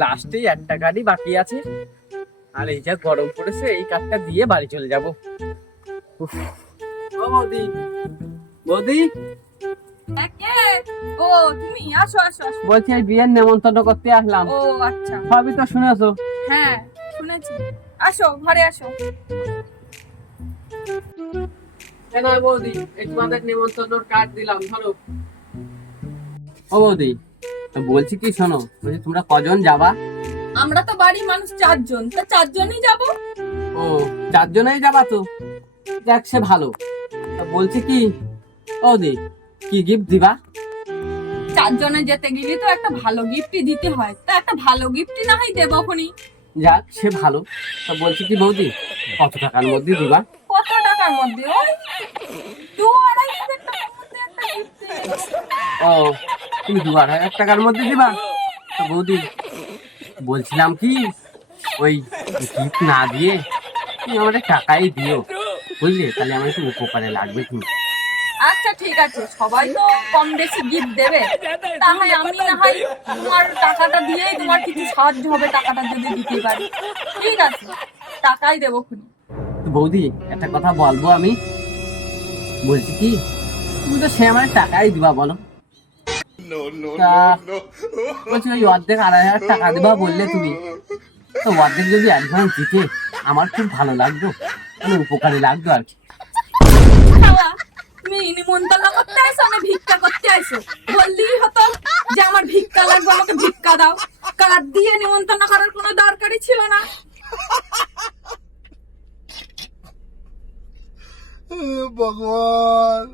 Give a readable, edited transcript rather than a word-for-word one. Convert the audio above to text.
লাস্টে একটা গাড়ি বাকি আছে, আর এই যা গরম পড়েছে এই কাঠটা দিয়ে বাড়ি চলে যাবো। উফ। ও বৌদি, বৌদি কে? ও তুমি আসো আসো আসো। বলছি এই বিয়ের নেমন্তন্ন করতে আসলাম। ও আচ্ছা, সবই তো শুনেছো। হ্যাঁ শুনেছি। আসো ঘরে আসো। কেন বৌদি, এই তোমাদের নেমন্তন্নর কার্ড দিলাম, ধরো। ও বৌদি, তো বলছি কি শোনো, বলছি তোমরা কজন যাবা? আমরা তো বাড়ির মানুষ 4 জন, তা 4 জনই যাব। ও, 4 জনেই যাবা তো? দেখ সে ভালো। তা বলছি কি বৌদি, কি গিফট দিবা? 4 জনে যেতে গেলে তো একটা ভালো গিফটই দিতে হয়, তা একটা ভালো গিফটই না হয় দেবো খনি। যাক সে ভালো। তা বলছি কি বৌদি, কত টাকার মধ্যে দিবা? কত টাকার মধ্যে? ওই 2-2.5 হাজার টাকার মধ্যে একটা গিফট। ও, তুমি 2-2.5 টাকার মধ্যে দিবা? তো বৌদি বলছিলাম কি, ওই গিফট না দিয়ে তুমি আমাদের টাকাই দিও, বুঝলে? তাহলে আমার একটু উপকারে লাগবে কিন্তু। আচ্ছা ঠিক আছে, সবাই তো কম বেশি গিফট দেবে, তাহলে আমি না হয় তোমার টাকাটা দিয়েই তোমার কিছু সাহায্য হবে, টাকাটা যদি দিতে পারি। ঠিক আছে, টাকাই দেবো খুনি। তো বৌদি একটা কথা বলবো আমি, বলছি কি তুমি তো সে আমার টাকাই দিবা বলো, তা বলছি ওই অর্ধেক 2.5 হাজার টাকা দিবা বললে তুমি, তো অর্ধেক যদি অ্যাডভান্স দিতে আমার খুব ভালো লাগতো, মানে উপকারে লাগতো আর কি। শালা, তুমি নিমন্ত্রণ করতে আইছো না ভিক্ষা করতে আইছো? বললেই হতো যে আমার ভিক্ষা লাগবে, আমাকে ভিক্ষা দাও। কার্ড দিয়ে নিমন্ত্রণ করার কোনো দরকারই ছিল না। ভগবান।